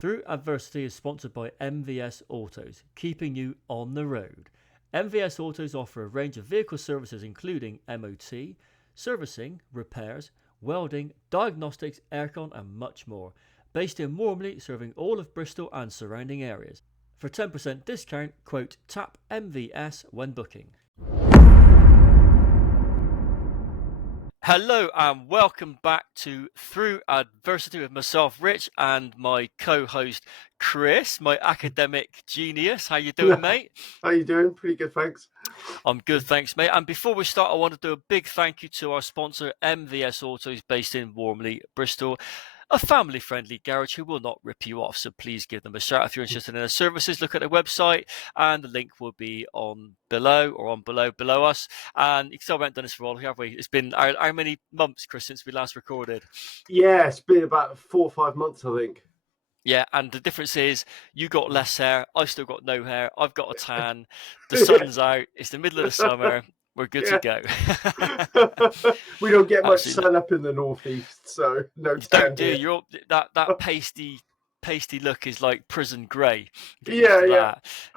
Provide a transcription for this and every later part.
Through Adversity is sponsored by MVS Autos, keeping you on the road. MVS Autos offer a range of vehicle services including MOT, servicing, repairs, welding, diagnostics, aircon and much more. Based in Wormley, serving all of Bristol and surrounding areas. For 10% discount, quote TAP MVS when booking. Hello and welcome back to Through Adversity with myself, Rich, and my co-host, Chris, my academic genius. How you doing, mate? How you doing? Pretty good, thanks. I'm good, thanks, mate. And before we start, I want to do a big thank you to our sponsor, MVS Autos, based in Wormley, Bristol. A family-friendly garage who will not rip you off, so please give them a shout. If you're interested in their services, look at their website, and the link will be on below us. And because we haven't done this for a while, have we? It's been how many months, Chris, since we last recorded? Yeah, it's been about 4 or 5 months, I think. Yeah, and the difference is you got less hair, I've still got no hair, I've got a tan, the sun's out, it's the middle of the summer, we're good to go. We don't get much Absolutely. sun up in the northeast, so no You tan don't do here. you're that pasty look is like prison grey. Get used Yeah, to yeah.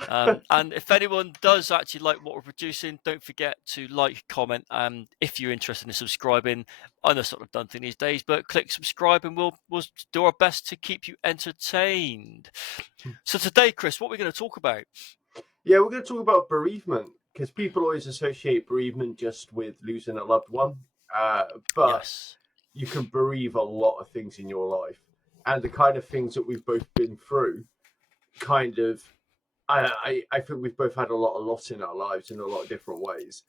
that. And if anyone does actually like what we're producing, don't forget to like, comment, and if you're interested in subscribing, I know it's not a done thing these days, but click subscribe and we'll do our best to keep you entertained. So today, Chris, what are we going to talk about? Yeah, we're going to talk about bereavement, because people always associate bereavement just with losing a loved one. But Yes. you can bereave a lot of things in your life. And the kind of things that we've both been through, kind of, I think we've both had a lot of loss in our lives in a lot of different ways.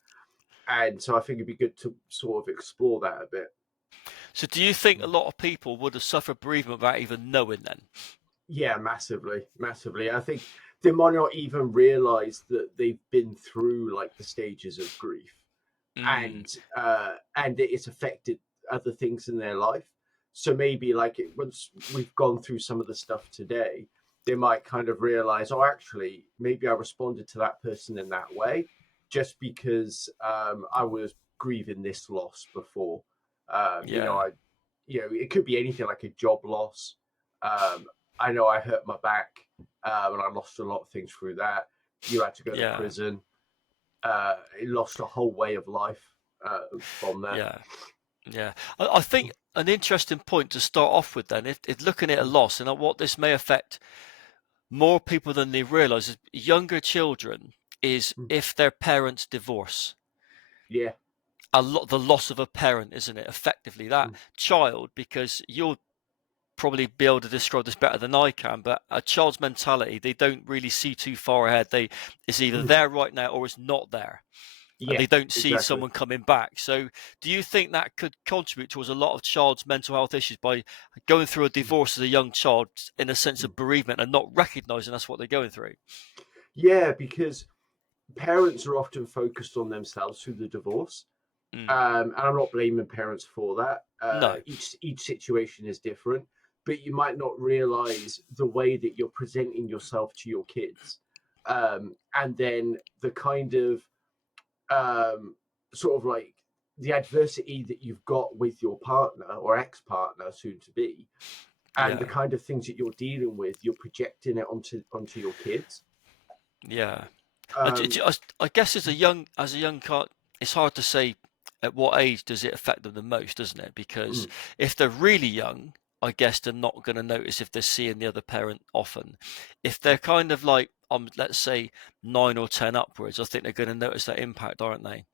And so I think it'd be good to sort of explore that a bit. So do you think a lot of people would have suffered bereavement without even knowing then? Yeah, massively, massively. I think they might not even realize that they've been through like the stages of grief, Mm, and it's affected other things in their life. So maybe once we've gone through some of the stuff today, they might kind of realize, oh, actually, maybe I responded to that person in that way just because I was grieving this loss before. yeah. It could be anything like a job loss. Um, I know I hurt my back, and I lost a lot of things through that. You had to go to Yeah. prison. It lost a whole way of life from that. Yeah. Yeah. I think an interesting point to start off with then, if looking at a loss and what this may affect more people than they realise, is younger children, is if their parents divorce. Yeah. The loss of a parent, isn't it? Effectively, that child, because you'll probably be able to describe this better than I can, but a child's mentality, they don't really see too far ahead. It's either there right now or it's not there. And Yeah, they don't see exactly. someone coming back. So do you think that could contribute towards a lot of child's mental health issues by going through a divorce as a young child, in a sense of bereavement, and not recognizing that's what they're going through? Yeah, because parents are often focused on themselves through the divorce. Mm. And I'm not blaming parents for that. No. Each situation is different, but you might not realize the way that you're presenting yourself to your kids, and then the kind of sort of like the adversity that you've got with your partner or ex-partner, soon to be, and the Yeah. kind of things that you're dealing with, you're projecting it onto your kids. Yeah. Um, I guess as a young child, it's hard to say at what age does it affect them the most, doesn't it? Because mm, if they're really young, I guess they're not going to notice if they're seeing the other parent often. If they're kind of like, let's say 9 or 10 upwards, I think they're going to notice that impact, aren't they?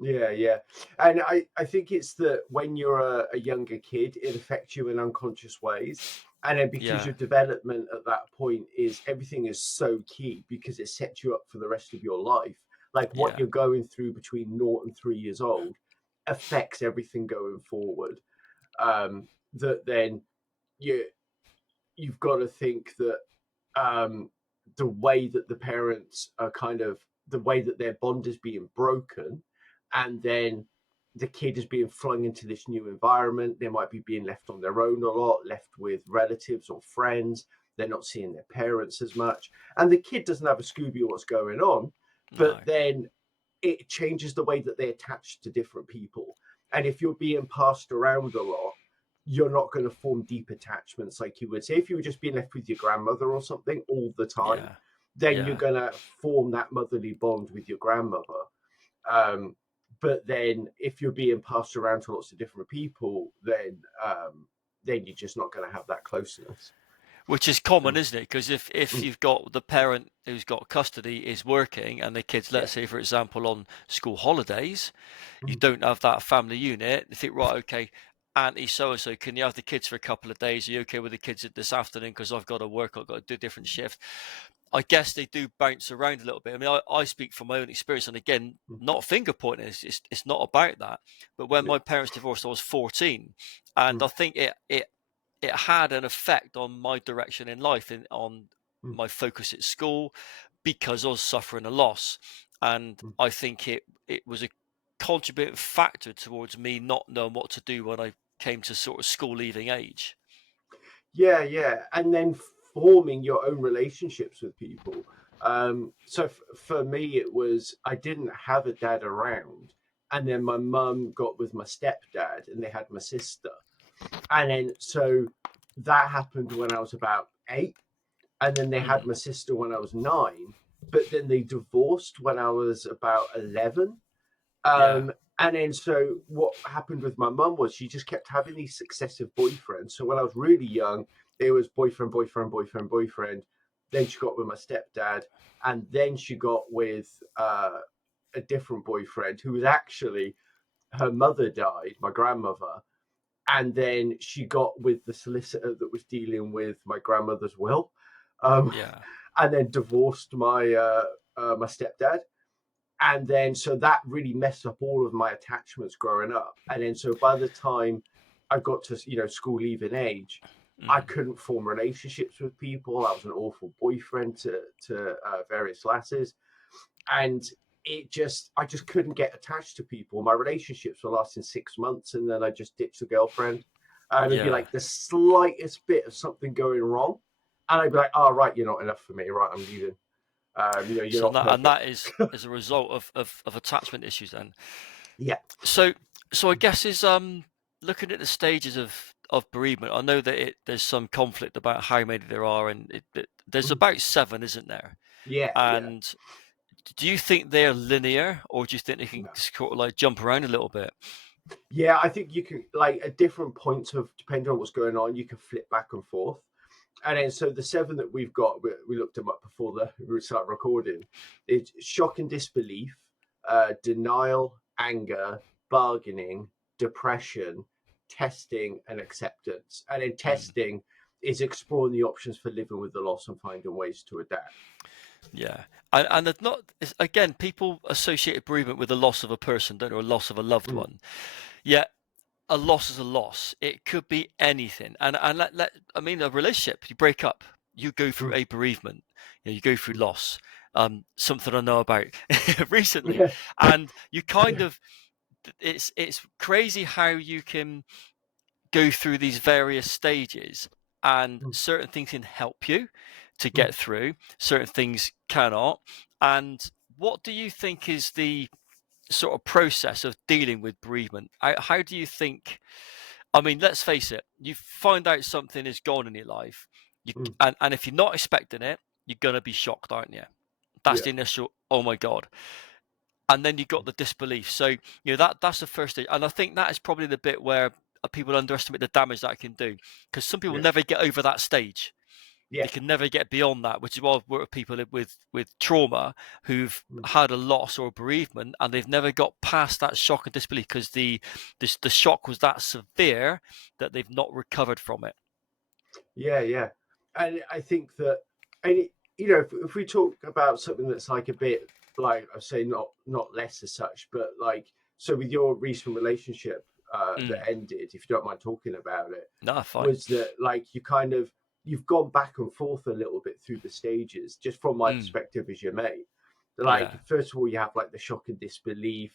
yeah, yeah. And I think it's that when you're a younger kid, it affects you in unconscious ways. And then because Yeah, your development at that point is everything is so key because it sets you up for the rest of your life. Like what yeah, you're going through between 0 and 3 years old affects everything going forward. That then you you've got to think that um, the way that the parents are kind of the way that their bond is being broken, and then the kid is being flung into this new environment. They might be being left on their own a lot, left with relatives or friends. They're not seeing their parents as much, and the kid doesn't have a Scooby what's going on. But no, then it changes the way that they attach to different people. And if you're being passed around a lot, you're not going to form deep attachments like you would say if you were just being left with your grandmother or something all the time. Yeah. Then you're Yeah. going to form that motherly bond with your grandmother. Um, but then if you're being passed around to lots of different people, then you're just not going to have that closeness. Which is common, Mm, isn't it? Because if mm, you've got the parent who's got custody is working and the kids, yeah. let's say, for example, on school holidays, you Mm, don't have that family unit. You think, right, okay, Auntie so and so, can you have the kids for a couple of days? Are you okay with the kids this afternoon? Because I've got to work, I've got to do a different shift. I guess they do bounce around a little bit. I mean, I speak from my own experience, and again, mm, not finger pointing. It's not about that. But when yeah. my parents divorced, I was 14, and Mm, I think it had an effect on my direction in life and on mm, my focus at school because I was suffering a loss. And mm. I think it was a contributing factor towards me not knowing what to do when I came to sort of school leaving age. Yeah, yeah, and then forming your own relationships with people. So for me, it was I didn't have a dad around, and then my mum got with my stepdad, and they had my sister, and then so that happened when I was about 8, and then they had Mm, my sister when I was 9, but then they divorced when I was about 11. yeah, And then so what happened with my mum was she just kept having these successive boyfriends. So when I was really young, it was boyfriend, boyfriend, boyfriend, boyfriend. Then she got with my stepdad, and then she got with a different boyfriend who was actually her mother died, my grandmother, and then she got with the solicitor that was dealing with my grandmother's will, um, yeah, and then divorced my stepdad, and then so that really messed up all of my attachments growing up. And then so by the time I got to school leaving age, I mm, couldn't form relationships with people. I was an awful boyfriend to various lasses, and I just couldn't get attached to people. My relationships were lasting 6 months, and then I just ditched the girlfriend. It'd be yeah. like the slightest bit of something going wrong, and I'd be like, "Oh, right, you're not enough for me. Right, I'm leaving. You're So not perfect." that is as a result of attachment issues then. Yeah. So so I guess is looking at the stages of bereavement. I know that there's some conflict about how many there are, and there's Mhm. about seven, isn't there? Yeah, yeah. And do you think they're linear, or do you think they can No. sort of like jump around a little bit? Yeah, I think you can like at different points of depending on what's going on, you can flip back and forth. And then so the seven that we've got, we looked them up before we start recording. It's shock and disbelief, denial, anger, bargaining, depression, testing, and acceptance. And then Mm, testing is exploring the options for living with the loss and finding ways to adapt. yeah, and it's not again. People associate bereavement with the loss of a person, don't know, a loss of a loved Mm, one. Yeah, a loss is a loss. It could be anything. And I mean, a relationship, you break up, you go through mm, a bereavement, you go through mm. loss. Something I know about recently, Yeah, and you kind yeah. of it's crazy how you can go through these various stages, and Mm, certain things can help you to mm, get through, certain things cannot. And what do you think is the sort of process of dealing with bereavement? How do you think? I mean, let's face it. You find out something is gone in your life, mm. and if you're not expecting it, you're gonna be shocked, aren't you? That's Yeah. the initial. Oh my god! And then you got the disbelief. So that's the first stage, and I think that is probably the bit where people underestimate the damage that it can do, because some people Yeah. never get over that stage. Yeah. They can never get beyond that, which is why I work with people with trauma who've Mm. had a loss or a bereavement, and they've never got past that shock and disbelief because the shock was that severe that they've not recovered from it. Yeah, yeah. And I think that, and if we talk about something that's like a bit like I say, not less as such, but like so with your recent relationship Mm. that ended, if you don't mind talking about it, No, fine. was that like you've gone back and forth a little bit through the stages, just from my Mm. perspective as your mate. Like Yeah. first of all, you have like the shock and disbelief,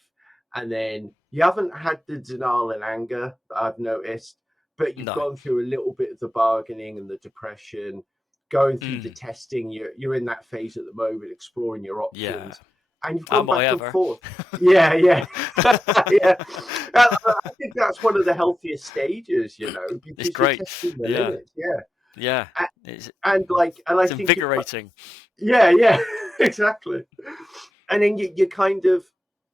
and then you haven't had the denial and anger that I've noticed, but you've No. gone through a little bit of the bargaining and the depression, going through the Mm. testing. You're in that phase at the moment, exploring your Yeah. options. and you've gone Am I back and ever? forth. Yeah, yeah, yeah. I think that's one of the healthiest stages, It's because you're great. testing the Yeah, limits. Yeah, yeah. It's and I it's think invigorating. yeah, yeah, exactly. And then you kind of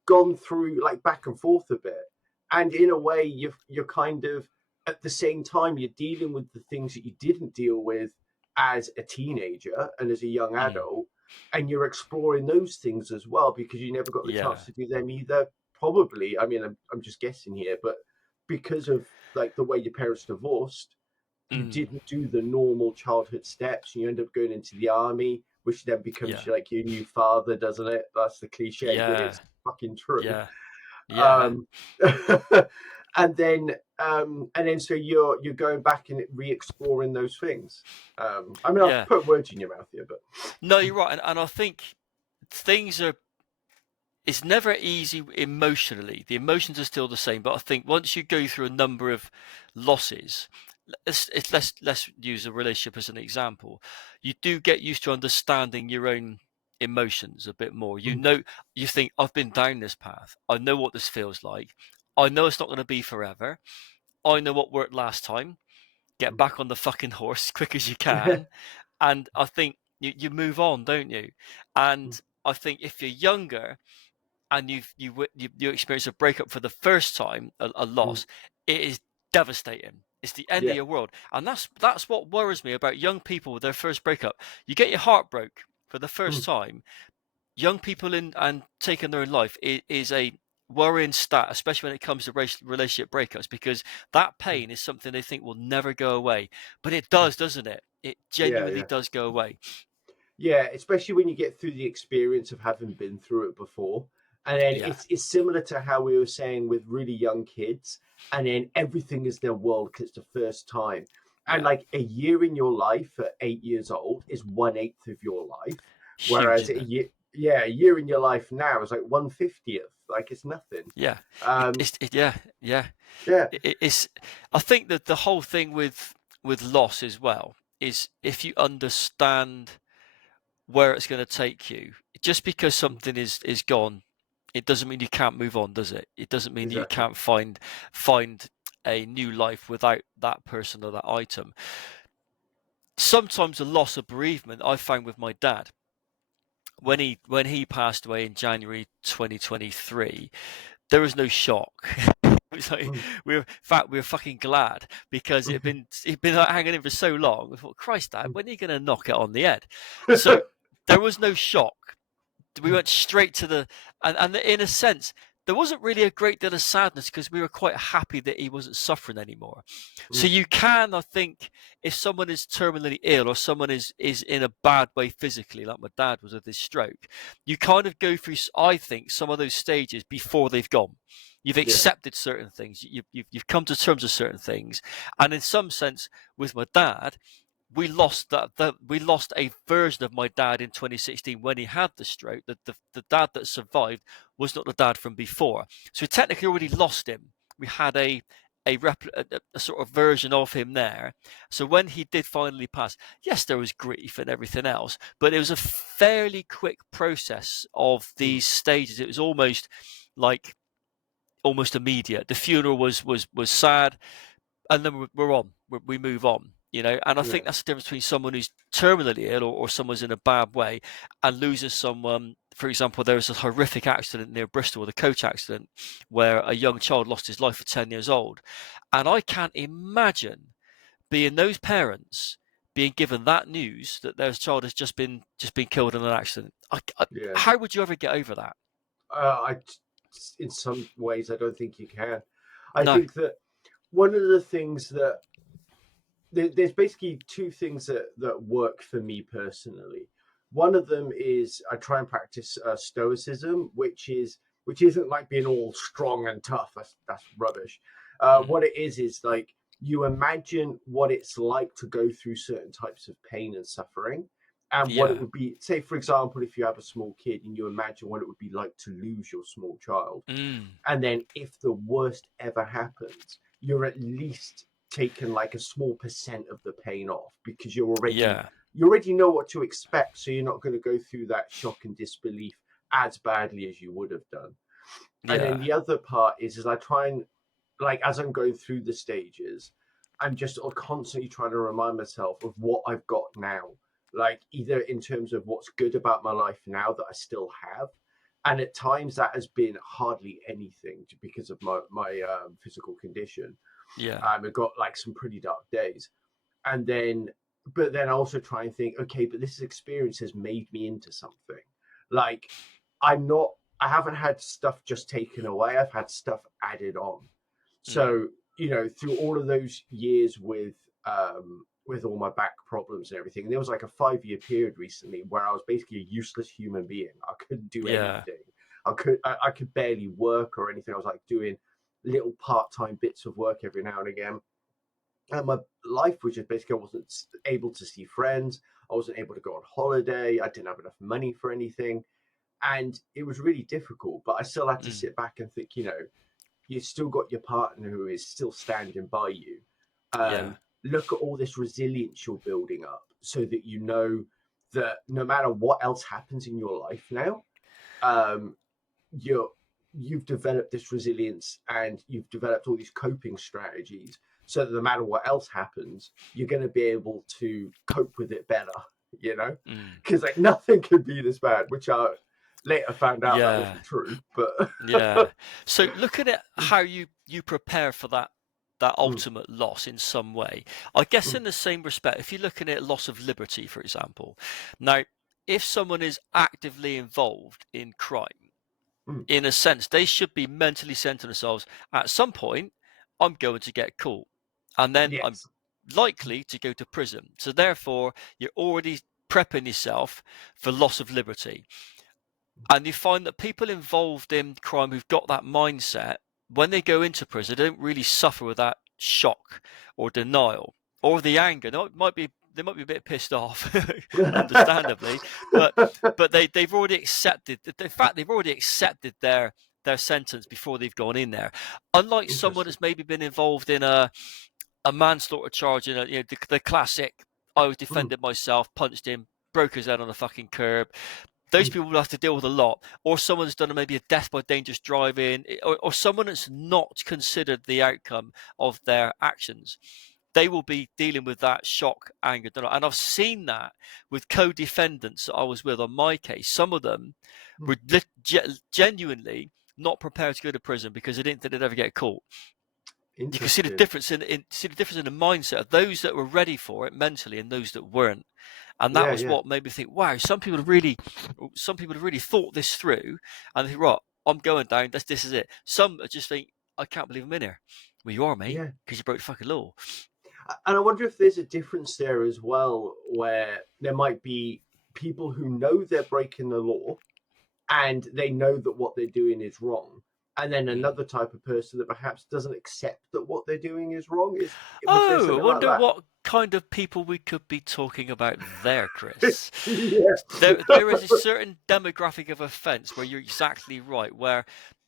gone through like back and forth a bit, and in a way you're kind of at the same time you're dealing with the things that you didn't deal with as a teenager and as a young Mm, adult, and you're exploring those things as well because you never got the chance yeah. to do them either. Probably, I mean, I'm just guessing here, but because of like the way your parents divorced, you Mm, didn't do the normal childhood steps, and you end up going into the army, which then becomes yeah. like your new father, doesn't it? That's the cliche, but Yeah. it's fucking true. Yeah. Yeah. Um, and then so you're going back and re-exploring those things. I mean, I've Yeah. put words in your mouth here, but No, you're right, and I think things are. It's never easy emotionally. The emotions are still the same, but I think once you go through a number of losses, let's use a relationship as an example. You do get used to understanding your own emotions a bit more. You mm, know, you think I've been down this path. I know what this feels like. I know it's not going to be forever. I know what worked last time. Get back on the fucking horse as quick as you can. And I think you move on, don't you? And I think if you're younger and you experience a breakup for the first time, a loss, it is devastating. It's the end of yeah, your world, and that's what worries me about young people with their first breakup. You get your heart broke for the first mm, time. Young people in and taking their own life is a worrying stat, especially when it comes to relationship breakups, because that mm, pain is something they think will never go away, but it does, doesn't it? It yeah, genuinely yeah. does go away. Yeah, especially when you get through the experience of having been through it before. And then Yeah, it's similar to how we were saying with really young kids, and then everything is their world because it's the first time. And yeah, like a year in your life at 8 years old is 1/8 of your life. huge, Whereas isn't it? a year in your life now is like 1/50th. Like it's nothing. Yeah, Um, yeah, yeah. yeah. It's. I think that the whole thing with loss as well is if you understand where it's going to take you, just because something is gone, it doesn't mean you can't move on, does it? It doesn't mean that you Exactly. can't find a new life without that person or that item. Sometimes the loss of bereavement I found with my dad when he passed away in January 2023, there was no shock. It was like Mm, in fact we were fucking glad because he'd been like, hanging in for so long. We thought, Christ, Dad, mm, when are you going to knock it on the head? So there was no shock. We mm, went straight to the and in a sense there wasn't really a great deal of sadness because we were quite happy that he wasn't suffering anymore. So mm, you can, I think, if someone is terminally ill or someone is in a bad way physically, like my dad was with his stroke, you kind of go through, I think, some of those stages before they've gone. You've yeah. accepted certain things. You've come to terms with certain things, and in some sense, with my dad, we lost a version of my dad in 2016 when he had the stroke. The dad that survived was not the dad from before, so we technically already lost him. We had a sort of version of him there. So when he did finally pass, yes, there was grief and everything else, but it was a fairly quick process of Mm, these stages. It was like almost immediate. The funeral was sad, and then we're on. We move on, And I yeah. think that's the difference between someone who's terminally ill or someone's in a bad way and loses someone. For example, there was a horrific accident near Bristol, the coach accident, where a young child lost his life at 10 years old. And I can't imagine being those parents being given that news that their child has just been killed in an accident. Yeah. How would you ever get over that? I, in some ways, I don't think you can. I No. think that one of the things that there's basically two things that work for me personally. One of them is I try and practice stoicism, which isn't like being all strong and tough. That's rubbish. Mm. What it is like you imagine what it's like to go through certain types of pain and suffering, and what it Yeah. would be. Say, for example, if you have a small kid and you imagine what it would be like to lose your small child, Mm. and then if the worst ever happens, you're at least taken like a small percent of the pain off because Yeah. you already know what to expect, so you're not going to go through that shock and disbelief as badly as you would have done. And then Yeah. the other part is I try and, like, as I'm going through the stages, I'm just constantly trying to remind myself of what I've got now, like either in terms of what's good about my life now that I still have, and at times that has been hardly anything because of my physical condition. Yeah. I've got like some pretty dark days, and then but then I also try and think, okay, but this experience has made me into something. Like I'm not, I haven't had stuff just taken away. I've had stuff added on. Mm. So, through all of those years with all my back problems and everything, and there was like a 5 year period recently where I was basically a useless human being. I couldn't do Yeah. anything. I could barely work or anything. I was like doing little part-time bits of work every now and again. And my life was just basically I wasn't able to see friends. I wasn't able to go on holiday. I didn't have enough money for anything. And it was really difficult, but I still had to Mm. sit back and think, you've still got your partner who is still standing by you. Yeah. Look at all this resilience you're building up so that you know that no matter what else happens in your life now, um, you're you've developed this resilience and you've developed all these coping strategies so that no matter what else happens, you're going to be able to cope with it better, you know? Mm. Because like nothing could be this bad, which I later found out that Yeah. wasn't true. But Yeah. So looking at how you prepare for that Mm, ultimate loss in some way, I guess mm, in the same respect, if you're looking at loss of liberty, for example, now if someone is actively involved in crime, mm. in a sense, they should be mentally saying to themselves, at some point, I'm going to get caught, and then I'm Yes. likely to go to prison. So therefore, you're already prepping yourself for loss of liberty. And you find that people involved in crime who've got that mindset, when they go into prison, they don't really suffer with that shock or denial or the anger. Now, they might be a bit pissed off, understandably, but they've already accepted. In fact, they've already accepted their sentence before they've gone in there. Unlike someone Interesting. that's maybe been involved in a manslaughter charge, in the classic, I was Mm, defended myself, punched him, broke his head on the fucking curb. Those mm, people will have to deal with a lot, or someone's done maybe a death by dangerous driving, or someone that's not considered the outcome of their actions. They will be dealing with that shock, anger, denial. And I've seen that with co-defendants that I was with on my case. Some of them mm. were genuinely not prepared to go to prison because they didn't think they'd ever get caught. You can see the Interesting. difference in the mindset of those that were ready for it mentally and those that weren't. And that Yeah, was yeah, what made me think, wow, some people have really thought this through, and they think, right, I'm going down. This is it. Some just think, I can't believe I'm in here. Well, you are, mate, yeah. because you broke the fucking law. And I wonder if there's a difference there as well, where there might be people who know they're breaking the law and they know that what they're doing is wrong. And then Mm. another type of person that perhaps doesn't accept that what they're doing is wrong. Was there Oh, I something like wonder that? what kind of people we could be talking about there, Chris. Yeah. There is a certain demographic of offence where you're exactly right.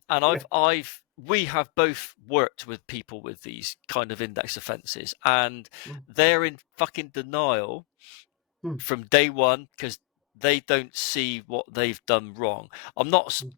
And Yeah. we have both worked with people with these kind of index offences, and Mm, they're in fucking denial mm, from day one because they don't see what they've done wrong. I'm not. mm.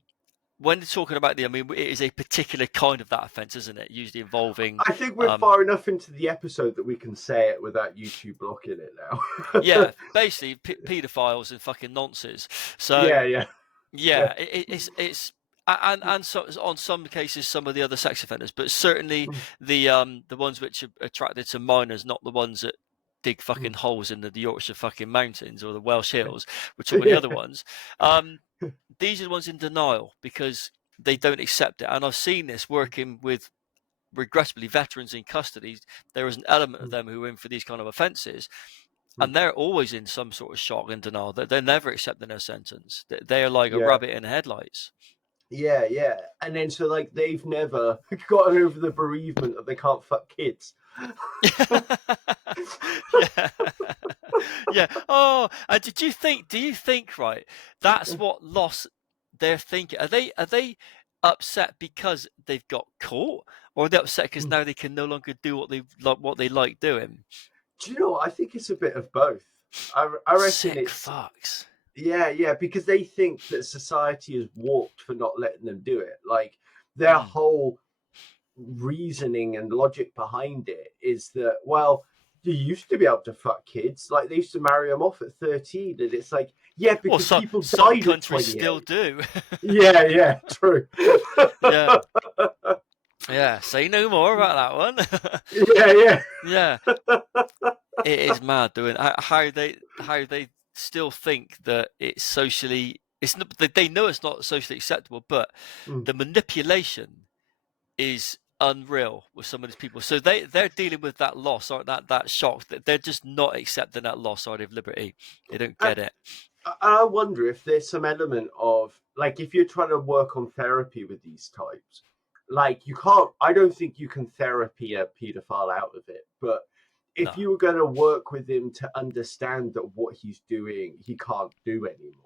When they're talking about I mean, it is a particular kind of that offence, isn't it? Usually involving, I think we're um, far enough into the episode that we can say it without YouTube blocking it now. yeah, basically paedophiles and fucking nonces. So Yeah, yeah, yeah. yeah, it's and so on some cases some of the other sex offenders, but certainly Mm, the ones which are attracted to minors, not the ones that dig mm. fucking holes in the Yorkshire fucking mountains or the Welsh hills. We're talking the Yeah. other ones. Um, these are the ones in denial because they don't accept it. And I've seen this working with regrettably veterans in custody. There is an element of Mm, them who are in for these kind of offences, mm. and they're always in some sort of shock and denial. They're never accepting their sentence. They're like a Yeah. rabbit in headlights. Yeah, yeah. And then so like they've never gotten over the bereavement that they can't fuck kids. Yeah. Yeah. Oh, and do you think, right, that's what loss they're thinking? Are they upset because they've got caught, or are they upset because now they can no longer do what they like doing? Do you know what? I think it's a bit of both. I reckon Sick it's fucks. yeah, because they think that society is warped for not letting them do it. Like their whole reasoning and logic behind it is that, well, you used to be able to fuck kids. Like they used to marry them off at 13, and it's like, yeah, Well, because people some died at countries still 28. do. Yeah, true. Yeah, yeah. Say no more about that one. Yeah. Yeah, it is mad doing how they still think that it's socially. It's not. They know it's not socially acceptable, but Mm. the manipulation is unreal with some of these people. So they're dealing with that loss, or that shock. They're just not accepting that loss, of liberty. They don't And get it. I wonder if there's some element of like if you're trying to work on therapy with these types, like you can't. I don't think you can therapy a paedophile out of it. But if No. you were going to work with him to understand that what he's doing, he can't do anymore.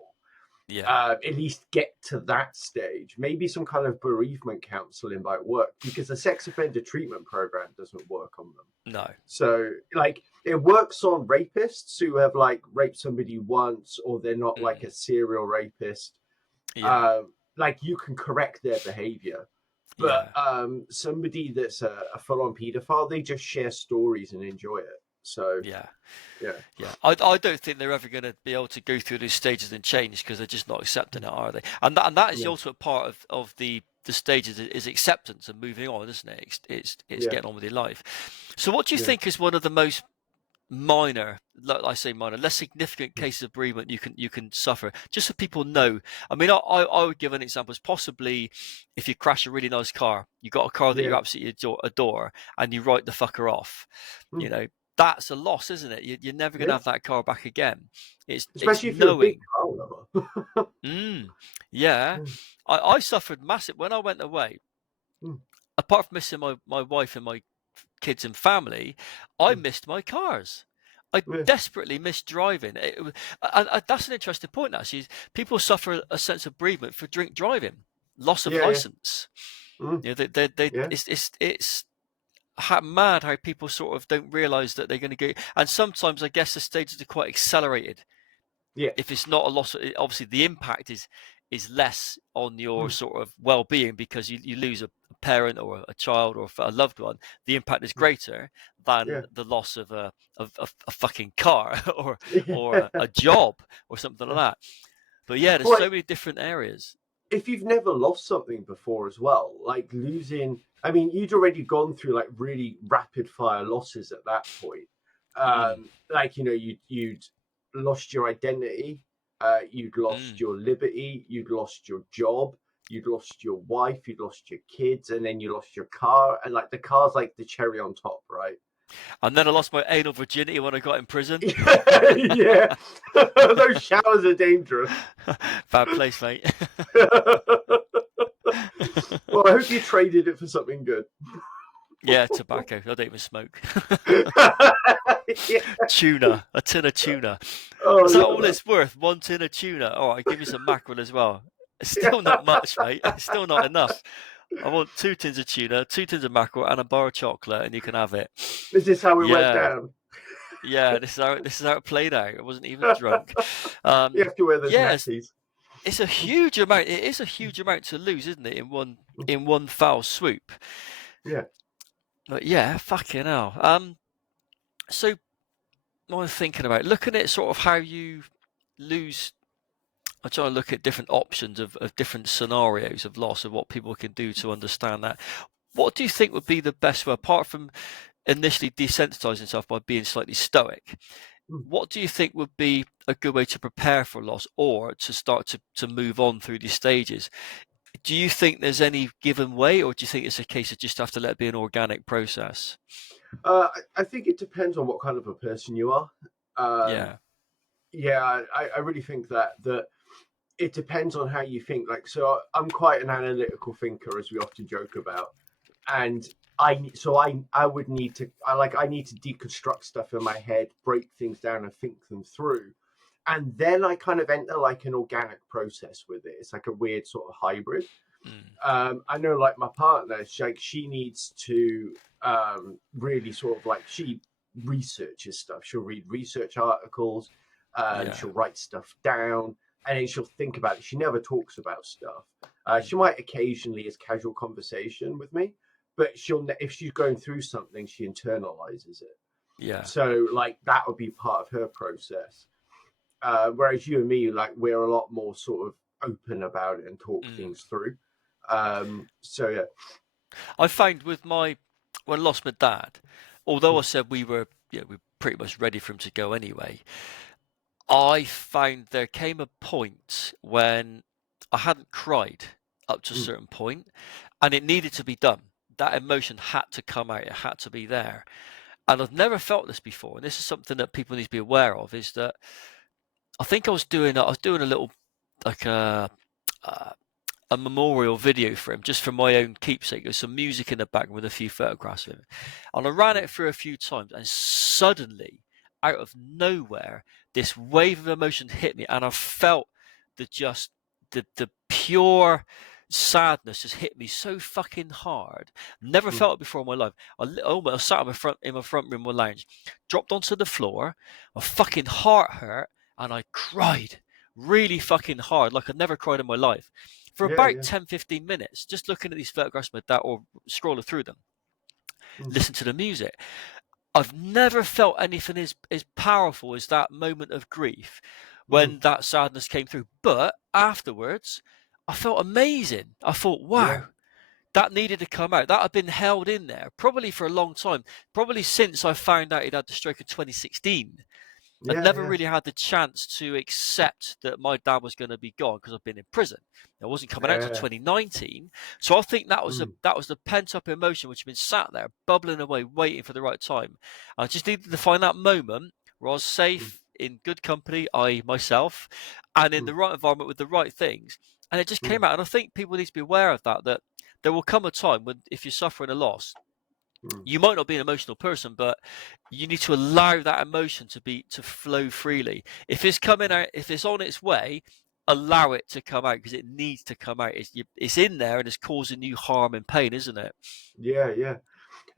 Yeah. At least get to that stage. Maybe some kind of bereavement counseling might work because a sex offender treatment program doesn't work on them. No. So, like, it works on rapists who have like raped somebody once, or they're not like Mm. a serial rapist. Yeah. Like, you can correct their behavior. But Yeah. somebody that's a full-on paedophile, they just share stories and enjoy it. So, Yeah. yeah, Yeah, I don't think they're ever going to be able to go through those stages and change because they're just not accepting it, are they? And that is the yeah, ultimate part of the stages is acceptance and moving on, isn't it? It's yeah, getting on with your life. So, what do you yeah. think is one of the most minor, like I say minor, less significant cases of bereavement you can suffer, just so people know? I mean, I would give an example. It's possibly if you crash a really nice car, you got a car that you Yeah. absolutely adore, and you write the fucker off. Mm, You know, that's a loss, isn't it? You're never going to yeah. have that car back again. It's Especially if you're a big knowing. car lover. Yeah, Mm, I suffered massive when I went away. mm, Apart from missing my wife and my kids and family, I mm. missed my cars. I Yeah, desperately missed driving. And that's an interesting point, actually. People suffer a sense of bereavement for drink driving, loss of yeah. license. Mm, You know, they yeah, it's mad how people sort of don't realize that they're going to go. And sometimes I guess the stages are quite accelerated. yeah. If it's not a loss, obviously the impact is less on your Mm, sort of well-being because you lose a parent or a child or a loved one. The impact is mm, greater than yeah. the loss of a fucking car or Yeah. a job or something like that. But yeah, there's Well, so many different areas. if you've never lost something before as well, like losing, I mean, you'd already gone through like really rapid fire losses at that point. Mm, Like, you'd lost your identity, you'd lost mm. your liberty, you'd lost your job, you'd lost your wife, you'd lost your kids, and then you lost your car. And like the car's like the cherry on top, right? And then I lost my anal virginity when I got in prison. Yeah, those showers are dangerous. Bad place, mate. Well, I hope you traded it for something good. Yeah, tobacco. I don't even smoke. Yeah. Tuna, a tin of tuna. Oh, Is I that love all that. it's worth? One tin of tuna. All right, give you some mackerel as well. It's Yeah. still not much, mate. It's still not enough. I want 2 tins of tuna, 2 tins of mackerel, and a bar of chocolate, and you can have it. This is how it went Yeah, down. yeah. This is how it played out. I wasn't even drunk. You have to wear those Yeah, nappies. it's a huge amount. It is a huge amount to lose, isn't it? In one foul swoop. Yeah. But yeah, fucking hell. So I'm thinking about looking at sort of how you lose. I try to look at different options of different scenarios of loss of what people can do to understand that. What do you think would be the best way, apart from initially desensitizing yourself by being slightly stoic? What do you think would be a good way to prepare for loss or to start to move on through these stages? Do you think there's any given way, or do you think it's a case of just have to let it be an organic process? I think it depends on what kind of a person you are. Um, Yeah. yeah, I really think that it depends on how you think. Like, so I'm quite an analytical thinker, as we often joke about, and I would need to I need to deconstruct stuff in my head, break things down, and think them through, and then I kind of enter like an organic process with it. It's like a weird sort of hybrid. Mm. I know, like my partner, she needs to really sort of like she researches stuff. She'll read research articles. Yeah. She'll write stuff down, and then she'll think about it. She never talks about stuff. Mm. She might occasionally as casual conversation with me, but if she's going through something, she internalizes it. Yeah. So like that would be part of her process. Whereas you and me, like we're a lot more sort of open about it and talk Mm. things through. So yeah. I found with when I lost my dad, although I Mm, said we were pretty much ready for him to go anyway, I found there came a point when I hadn't cried up to a mm, certain point, and it needed to be done. That emotion had to come out. It had to be there. And I've never felt this before. And this is something that people need to be aware of, is that I think I was doing a little, like uh, a memorial video for him, just for my own keepsake. There's some music in the background with a few photographs of him. And I ran mm, it through a few times, and suddenly, out of nowhere, this wave of emotion hit me, and I felt the pure sadness just hit me so fucking hard. Never mm. felt it before in my life. Almost sat in my front room lounge, dropped onto the floor, my fucking heart hurt, and I cried really fucking hard, like I'd never cried in my life, for Yeah, about yeah. 10-15 minutes, just looking at these photographs of my dad or scrolling through them, Mm, listen to the music. I've never felt anything as powerful as that moment of grief mm. when that sadness came through. But afterwards, I felt amazing. I thought, Yeah, wow, that needed to come out. That had been held in there probably for a long time, probably since I found out he'd had the stroke in 2016. I'd yeah, never yeah, really had the chance to accept that my dad was going to be gone because I've been in prison. I wasn't coming out until yeah. 2019, so I think Mm, that was the pent up emotion which had been sat there bubbling away, waiting for the right time. I just needed to find that moment where I was mm, safe in good company, I myself, and in mm, the right environment with the right things, and it just came mm, out. And I think people need to be aware of that. That there will come a time when, if you're suffering a loss, mm. you might not be an emotional person, but you need to allow that emotion to flow freely. If it's coming out, if it's on its way, allow it to come out, because it needs to come out. It's in there and it's causing you harm and pain, isn't it? Yeah, yeah.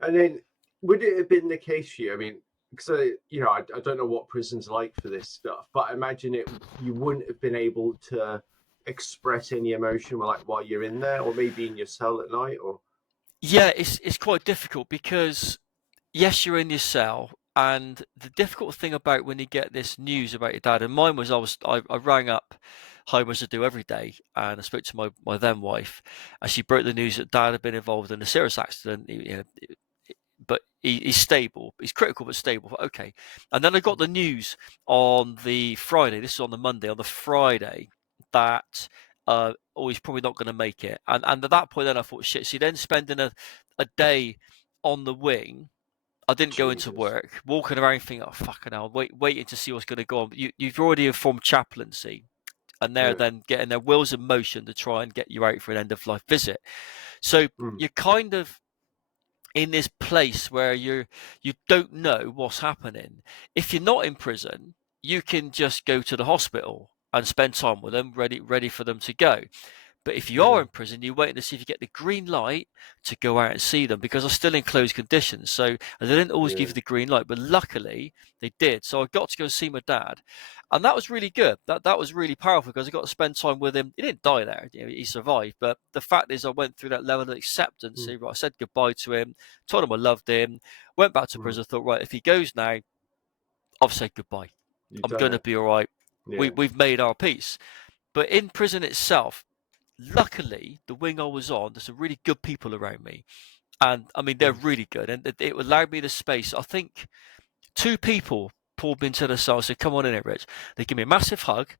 And then would it have been the case for you? I mean, because I don't know what prison's like for this stuff, but I imagine you wouldn't have been able to express any emotion like while you're in there, or maybe in your cell at night, or Yeah, it's quite difficult because yes, you're in your cell, and the difficult thing about when you get this news about your dad, and mine was I rang up home as I do every day, and I spoke to my then wife, and she broke the news that dad had been involved in a serious accident. But he's stable. He's critical but stable. Okay, and then I got the news on the Friday. This is on the Monday. On the Friday, that oh, he's probably not going to make it. And at that point, then I thought, shit. So then spending a day on the wing. I didn't go into Jesus. work, walking around thinking, oh fucking hell, waiting to see what's going to go on. But you've already informed chaplaincy, and they're Yeah. then getting their wheels in motion to try and get you out for an end of life visit. So Mm, you're kind of in this place where you don't know what's happening. If you're not in prison, you can just go to the hospital and spend time with them, ready for them to go. But if you are yeah. in prison, you're waiting to see if you get the green light to go out and see them, because they're still in closed conditions. So they didn't always give Yeah. you the green light, but luckily they did. So I got to go see my dad, and that was really good. That was really powerful because I got to spend time with him. He didn't die there; he survived. But the fact is, I went through that level of acceptance. Mm, I said goodbye to him, told him I loved him, went back to mm. prison. Thought, right, if he goes now, I've said goodbye. You've I'm done going to it. be all right. Yeah. We've made our peace. But in prison itself, luckily, the wing I was on, there's some really good people around me. And I mean, they're Mm, really good. And it allowed me the space. I think two people pulled me into the cell and said, come on in here, Rich. They give me a massive hug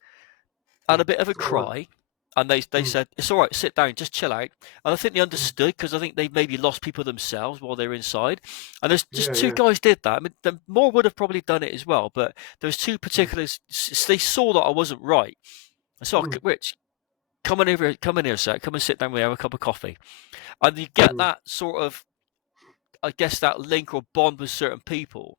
and a mm. bit of a All right. cry. And they Mm, said, it's all right, sit down, just chill out. And I think they mm. understood, because I think they maybe lost people themselves while they were inside. And there's just Yeah, two yeah. guys did that. I mean, more would have probably done it as well. But there's two Mm, particulars. They saw that I wasn't right. I said, mm, Rich, come in here, sir. Come and sit down with me, have a cup of coffee. And you get mm, that sort of, I guess, that link or bond with certain people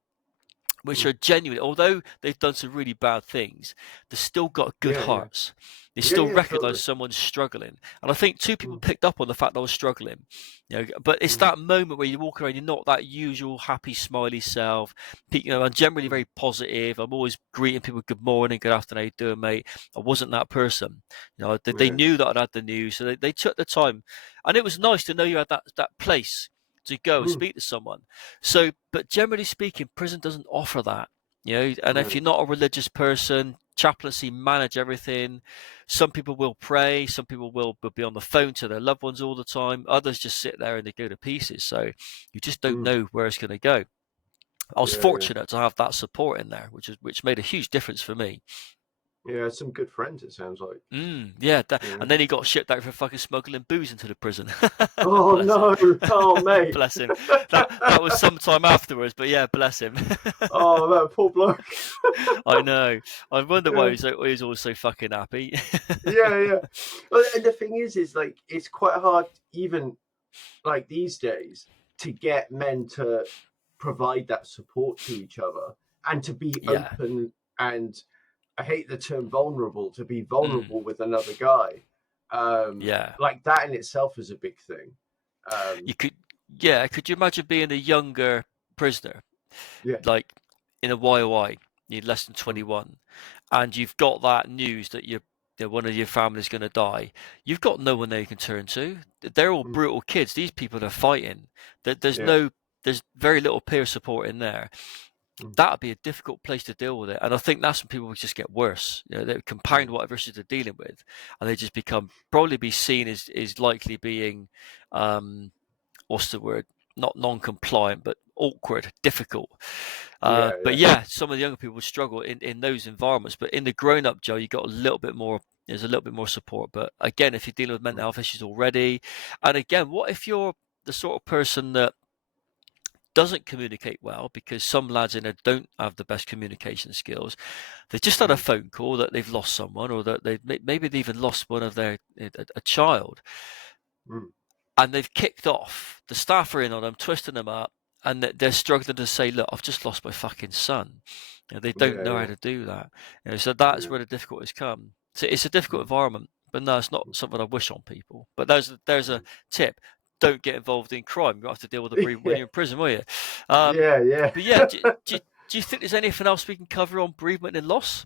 which are genuine, although they've done some really bad things, they've still got good Yeah, yeah, hearts. They yeah, still yeah, recognise totally. someone's struggling, and I think two people Mm, picked up on the fact that I was struggling. But it's mm, that moment where you walk around, you're not that usual happy, smiley self. I'm generally mm, very positive. I'm always greeting people, good morning, good afternoon, how you doing, mate? I wasn't that person. They yeah. knew that I'd had the news, so they took the time, and it was nice to know you had that place to go and Mm, speak to someone. So, but generally speaking, prison doesn't offer that. And if no. you're not a religious person, chaplaincy manage everything. Some people will pray, some people will be on the phone to their loved ones all the time. Others just sit there and they go to pieces. So you just don't Mm, know where it's going to go. I was yeah, yeah. fortunate to have that support in there, which made a huge difference for me. Yeah, some good friends, it sounds like. Yeah, Yeah. and then he got shipped out for fucking smuggling booze into the prison. Oh Bless him, no! Oh mate! bless him. That was some time afterwards, but yeah, bless him. Oh, that poor bloke. I know. I wonder why Yeah, he's always so fucking happy. yeah, yeah. Well, and the thing is like it's quite hard, even like these days, to get men to provide that support to each other and to be Yeah. open and I hate the term vulnerable, to be Mm. vulnerable with another guy. Yeah. Like that in itself is a big thing. You could. Yeah. Could you imagine being a younger prisoner, Yeah. like in a YOI, you're less than Mm, 21, and you've got that news that one of your family's going to die? You've got no one there you can turn to. They're all mm, brutal kids. These people are fighting. There's yeah. no. There's very little peer support in there. Mm, That'd be a difficult place to deal with it. And I think that's when people just get worse. They compound mm, whatever issues they're dealing with, and they just become probably be seen as likely being, what's the word? Not non-compliant, but awkward, difficult. yeah, But yeah. yeah, some of the younger people struggle in those environments. But in the grown-up Joe, you got a little bit more. There's a little bit more support. But again, if you're dealing with mental Mm, health issues already, and again, what if you're the sort of person that doesn't communicate well, because some lads in there don't have the best communication skills. They've just had a mm, phone call that they've lost someone, or that maybe they've even lost one of their a child, mm, and they've kicked off. The staff are in on them, twisting them up, and they're struggling to say, "Look, I've just lost my fucking son." They don't yeah, know how yeah, to do that. So that's yeah. where the difficulties come. So it's a difficult Mm, environment, but no, it's not mm, something I wish on people. But there's a mm. tip: don't get involved in crime. You won't have to deal with the bereavement when Yeah, you're in prison, will you? Um, yeah, yeah. but yeah, do you think there's anything else we can cover on bereavement and loss?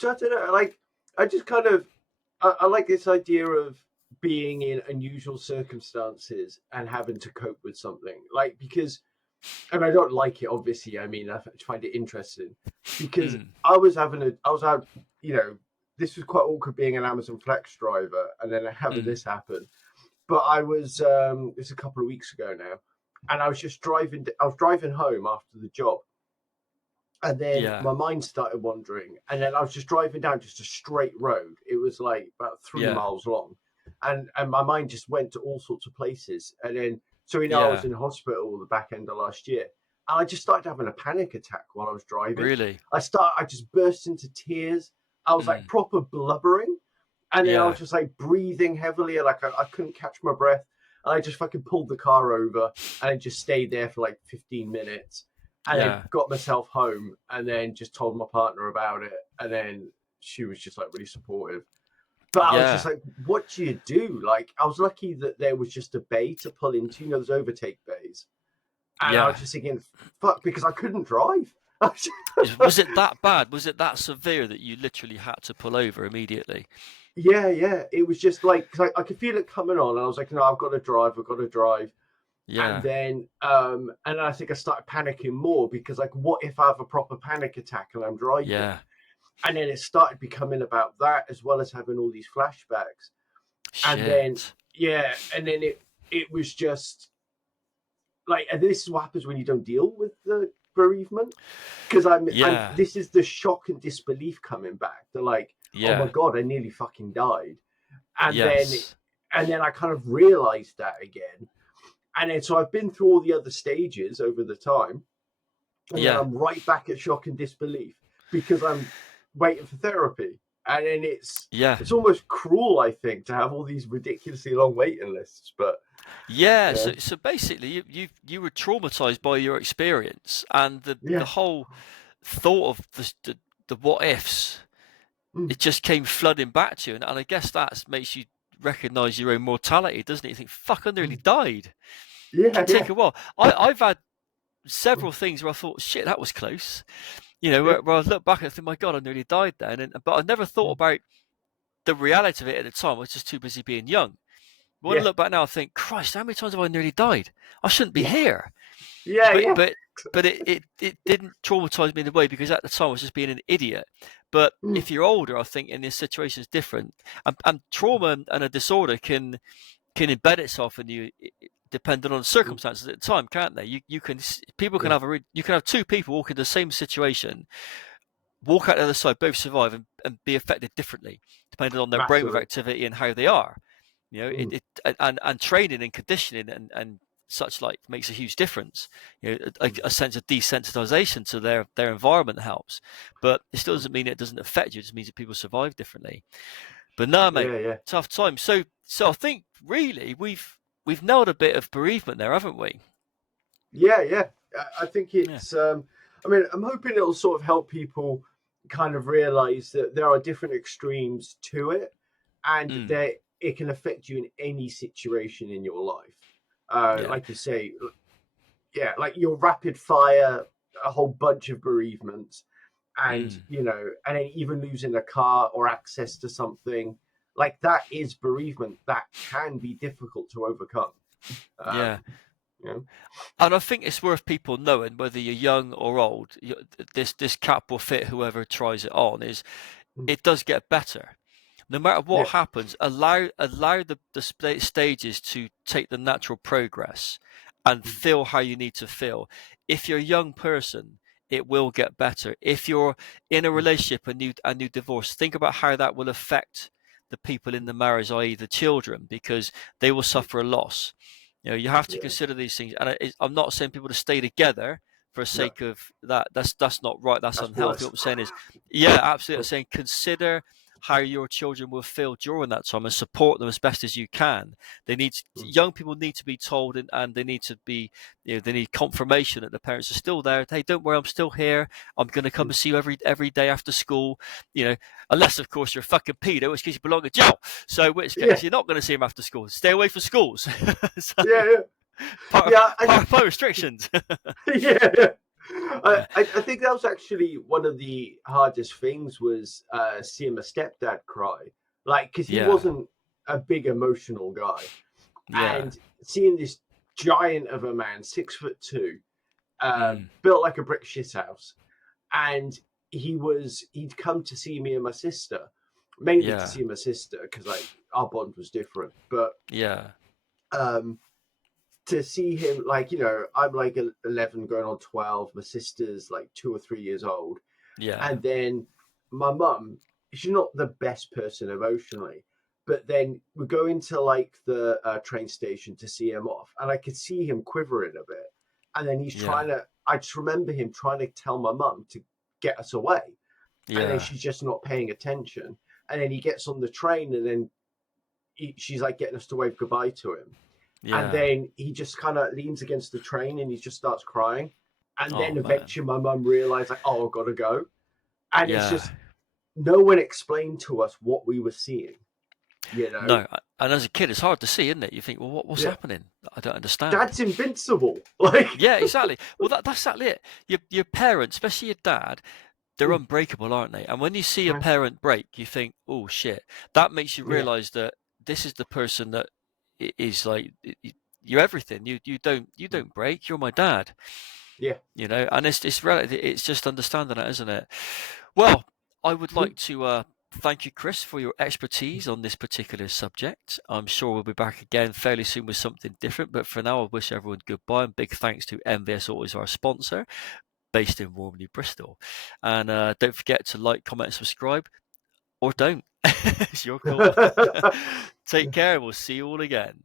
So I don't know. Like, I just kind of, I like this idea of being in unusual circumstances and having to cope with something. Like, because, and I don't like it, obviously. I mean, I find it interesting because Mm, I was out, you know, this was quite awkward being an Amazon Flex driver and then having mm, this happen. But I was, it's a couple of weeks ago now, and I was driving home after the job and then yeah, my mind started wandering and then I was just driving down just a straight road. It was like about three yeah, miles long, and my mind just went to all sorts of places. And then so you know I was yeah. in hospital the back end of last year, and I just started having a panic attack while I was driving. Really? I just burst into tears. I was like Mm, proper blubbering, and then I was yeah, just like breathing heavily, like I couldn't catch my breath. And I just fucking pulled the car over and I just stayed there for like 15 minutes and then yeah, got myself home and then just told my partner about it. And then she was just like really supportive. But I was just yeah, like, what do you do? Like, I was lucky that there was just a bay to pull into, you know, those overtake bays. And I yeah. was just thinking, fuck, because I couldn't drive. Was it that bad? Was it that severe that you literally had to pull over immediately? Yeah, yeah. It was just like, 'cause I could feel it coming on. And I was like, no, I've got to drive. I've got to drive. And Yeah, then and I think I started panicking more because like what if I have a proper panic attack and I'm driving? yeah. And then it started becoming about that as well as having all these flashbacks. And then Shit. yeah, and then it was just like, and this is what happens when you don't deal with the bereavement. Because I'm Yeah, this is the shock and disbelief coming back. They're like, oh my yeah, god, I nearly fucking died. And then yes, I kind of realized that again. And then so I've been through all the other stages over the time, and then yeah, I'm right back at shock and disbelief because I'm waiting for therapy. And then yeah. it's almost cruel, I think, to have all these ridiculously long waiting lists. But Yeah, Yeah, so basically you were traumatized by your experience, and the yeah, whole thought of the what ifs, mm, it just came flooding back to you, and I guess that makes you recognize your own mortality, doesn't it? You think, fuck, I nearly mm. died. It Yeah, can take yeah, a while. I've had mm, several things where I thought, shit, that was close. You know, yeah, where I look back and think, my God, I nearly died then. But I never thought mm, about the reality of it at the time. I was just too busy being young. But when I yeah, look back now, I think, Christ, how many times have I nearly died? I shouldn't be yeah, here. yeah, But yeah. but but it didn't traumatize me in a way because at the time I was just being an idiot. But Mm, if you're older, I think in this situation is different. And trauma and a disorder can embed itself in you depending on mm, circumstances at the time, can't they? You can people can yeah, have you can have two people walk in the same situation, walk out the other side, both survive and be affected differently depending on their brainwave massively. activity and how they are. You know, Mm, and training and conditioning and such like makes a huge difference. You know, mm, a sense of desensitization to their environment helps, but it still mm. doesn't mean it doesn't affect you. It just means that people survive differently. But no, mate, Yeah, yeah, tough time. So I think really we've nailed a bit of bereavement there, haven't we? yeah, yeah. I think Yeah. it's. I mean, I'm hoping it'll sort of help people kind of realize that there are different extremes to it, and Mm, that it can affect you in any situation in your life. yeah. Like you say, yeah, like your rapid fire, a whole bunch of bereavements, and Mm, and then even losing a car or access to something like that is bereavement that can be difficult to overcome. yeah. Um, you know? And I think it's worth people knowing whether you're young or old. This cap will fit whoever tries it on. Is Mm, it does get better. No matter yeah, what happens, allow the stages to take the natural progress and mm, feel how you need to feel. If you're a young person, it will get better. If you're in a mm, relationship and you divorce, think about how that will affect the people in the marriage, i.e., the children, because they will mm, suffer a loss. You know, you have to yeah, consider these things, and I'm not saying people to stay together for the no, sake of that. That's not right. That's that's unhealthy. worse. What I'm saying is, yeah, absolutely. I'm saying consider how your children will feel during that time and support them as best as you can. Mm, Young people need to be told and they need to be, they need confirmation that the parents are still there. Hey, don't worry, I'm still here. I'm going to come mm, and see you every day after school. You know, unless of course you're a fucking pedo, in which case you belong in jail. So in which yeah, case you're not going to see them after school. Stay away from schools. So yeah, yeah, yeah. part of restrictions. Yeah, yeah. Yeah, I think that was actually one of the hardest things was seeing my stepdad cry, like because he yeah, wasn't a big emotional guy, yeah, and seeing this giant of a man, 6'2", mm, built like a brick shithouse, and he'd come to see me and my sister, mainly to yeah, see my sister because like our bond was different, but yeah, um to see him like I'm like 11 going on 12, my sister's like 2 or 3 years old, yeah, and then my mum, she's not the best person emotionally, but then we go into like the train station to see him off, and I could see him quivering a bit, and then he's yeah, trying to I just remember him trying to tell my mum to get us away, and then yeah, she's just not paying attention, and then he gets on the train, and then she's like getting us to wave goodbye to him, and yeah. then he just kind of leans against the train and he just starts crying. And Oh then man, eventually my mum realized, like, oh, I've got to go. And it's yeah. just, no one explained to us what we were seeing, you know? No, and as a kid, it's hard to see, isn't it? You think, well, what's Yeah. happening? I don't understand. Dad's invincible. Like, Yeah, exactly. Well, that's exactly it. Your parents, especially your dad, they're mm, unbreakable, aren't they? And when you see a right. parent break, you think, oh shit. That makes you Yeah. realize that this is the person that is like you're everything. You Mm, don't break. You're my dad. yeah. You know, and it's relative. It's just understanding that, isn't it? Well, I would Mm, like to thank you, Chris, for your expertise on this particular subject. I'm sure we'll be back again fairly soon with something different. But for now, I wish everyone goodbye and big thanks to MVS Autos, our sponsor, based in Warmley, Bristol. And don't forget to like, comment, and subscribe, or don't. It's your call. mm. Take care, and we'll see you all again.